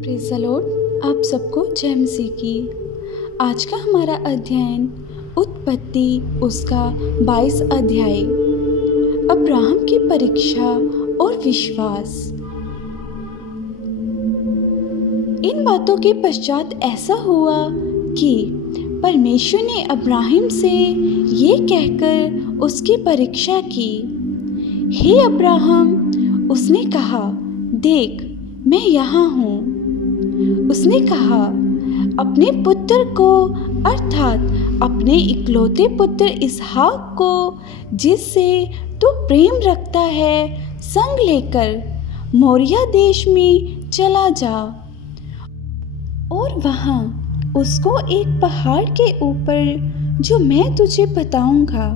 Praise the Lord. आप सबको जय मसीह की। आज का हमारा अध्ययन उत्पत्ति उसका 22 अध्याय, अब्राहम की परीक्षा और विश्वास। इन बातों के पश्चात ऐसा हुआ कि परमेश्वर ने अब्राहम से ये कहकर उसकी परीक्षा की, हे अब्राहम। उसने कहा, देख मैं यहाँ हूँ। उसने कहा, अपने पुत्र को अर्थात अपने इकलौते पुत्र इसहाक को, जिससे तू प्रेम रखता है, संग लेकर मोरिया देश में चला जा और वहाँ उसको एक पहाड़ के ऊपर, जो मैं तुझे बताऊंगा,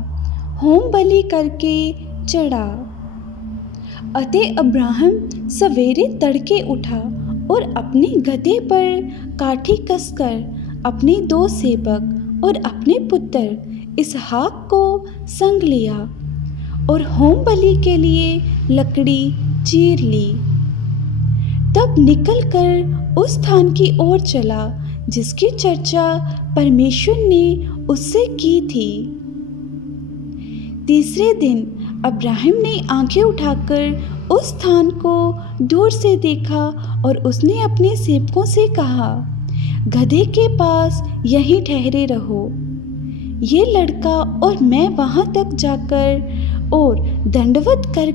होम बलि करके चढ़ा। अतः अब्राहम सवेरे तड़के उठा और अपने गधे पर काठी कसकर अपने 2 सेवक और अपने पुत्र इसहाक को संग लिया और होम बलि के लिए लकड़ी चीर ली। तब निकलकर उस स्थान की ओर चला जिसकी चर्चा परमेश्वर ने उससे की थी। तीसरे दिन अब्राहम ने आंखें उठाकर उस स्थान को दूर से देखा और उसने अपने सेवकों से कहा, गधे के पास यहीं ठहरे रहो। ये लड़का और मैं वहाँ तक जाकर और दंडवत कर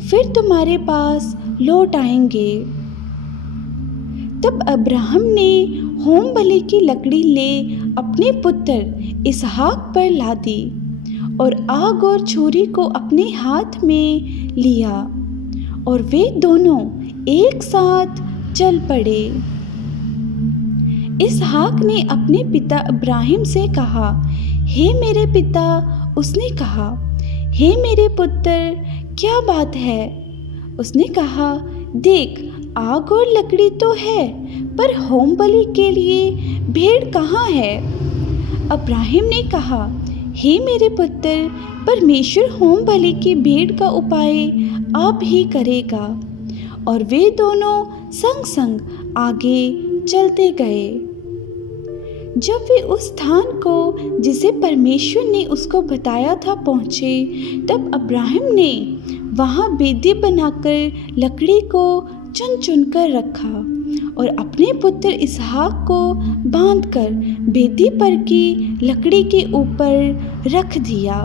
फिर तुम्हारे पास लौट आएंगे। तब अब्राहम ने होम बलि की लकड़ी ले अपने पुत्र इसहाक पर लादी और आग और छुरी को अपने हाथ में लिया और वे दोनों एक साथ चल पड़े। इसहाक ने अपने पिता अब्राहम से कहा, हे मेरे पिता। उसने कहा, हे मेरे पुत्र, क्या बात है? उसने कहा, देख आग और लकड़ी तो है, पर होम बलि के लिए भेड़ कहाँ है? अब्राहम ने कहा, हे मेरे पुत्र, परमेश्वर होम बलि की भेड़ का उपाय आप ही करेगा। और वे दोनों संग संग आगे चलते गए। जब वे उस स्थान को जिसे परमेश्वर ने उसको बताया था पहुँचे, तब अब्राहम ने वहाँ वेदी बनाकर लकड़ी को चुन चुन कर रखा और अपने पुत्र इसहाक को बांधकर वेदी पर की लकड़ी के ऊपर रख दिया।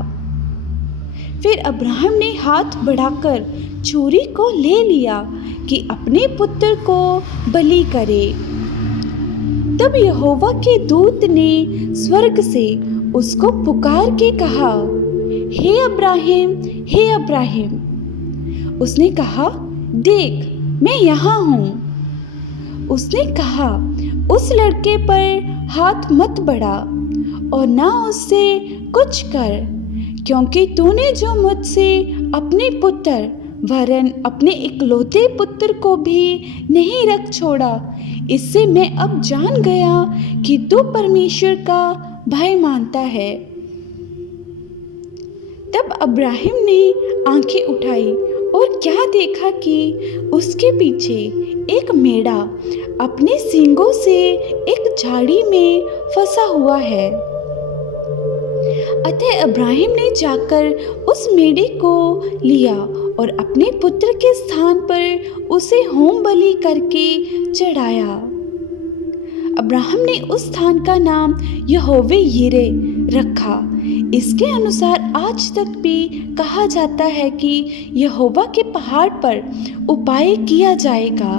फिर अब्राहम ने हाथ बढ़ाकर छुरी को ले लिया कि अपने पुत्र को बलि करे। तब यहोवा के दूत ने स्वर्ग से उसको पुकार के कहा, हे अब्राहम, हे अब्राहम। उसने कहा, देख मैं यहाँ हूँ। उसने कहा, उस लड़के पर हाथ मत बढ़ा और ना उससे कुछ कर, क्योंकि तूने जो मुझसे अपने पुत्र वरन अपने इकलौते पुत्र को भी नहीं रख छोड़ा, इससे मैं अब जान गया कि तू परमेश्वर का भय मानता है। तब अब्राहम ने आंखें उठाई और क्या देखा कि उसके पीछे एक मेढ़ा अपने सींगों से एक झाड़ी में फंसा हुआ है। अतः अब्राहम ने जाकर उस मेढ़े को लिया और अपने पुत्र के स्थान पर उसे होम बलि करके चढ़ाया। अब्राहम ने उस स्थान का नाम यहोवे यिरे रखा। इसके अनुसार आज तक भी कहा जाता है कि यहोवा के पहाड़ पर उपाय किया जाएगा।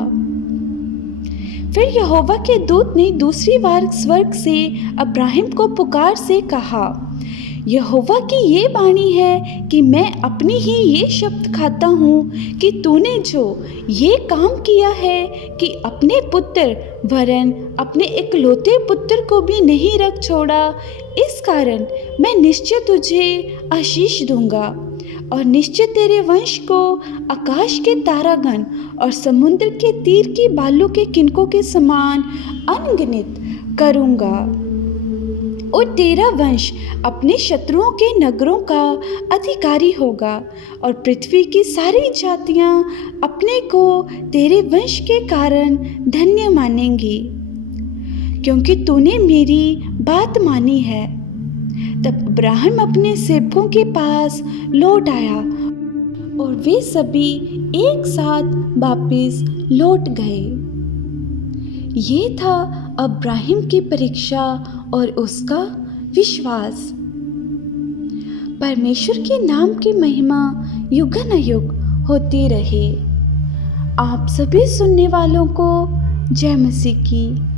फिर यहोवा के दूत ने दूसरी बार स्वर्ग से अब्राहम को पुकार से कहा, यहोवा की ये वाणी है कि मैं अपनी ही ये शब्द खाता हूँ कि तूने जो ये काम किया है कि अपने पुत्र वरन अपने इकलौते पुत्र को भी नहीं रख छोड़ा, इस कारण मैं निश्चय तुझे आशीष दूंगा और निश्चय तेरे वंश को आकाश के तारागण और समुद्र के तीर की बालू के किनकों के समान अनगिनत करूँगा। और तेरा वंश अपने शत्रुओं के नगरों का अधिकारी होगा और पृथ्वी की सारी जातियां अपने को तेरे वंश के कारण धन्य मानेंगी, क्योंकि तूने मेरी बात मानी है। तब अब्राहम अपने सेवकों के पास लौट आया और वे सभी एक साथ वापस लौट गए। ये था अब्राहम की परीक्षा और उसका विश्वास। परमेश्वर के नाम की महिमा युगानुयुग होती रहे। आप सभी सुनने वालों को जय मसीह की।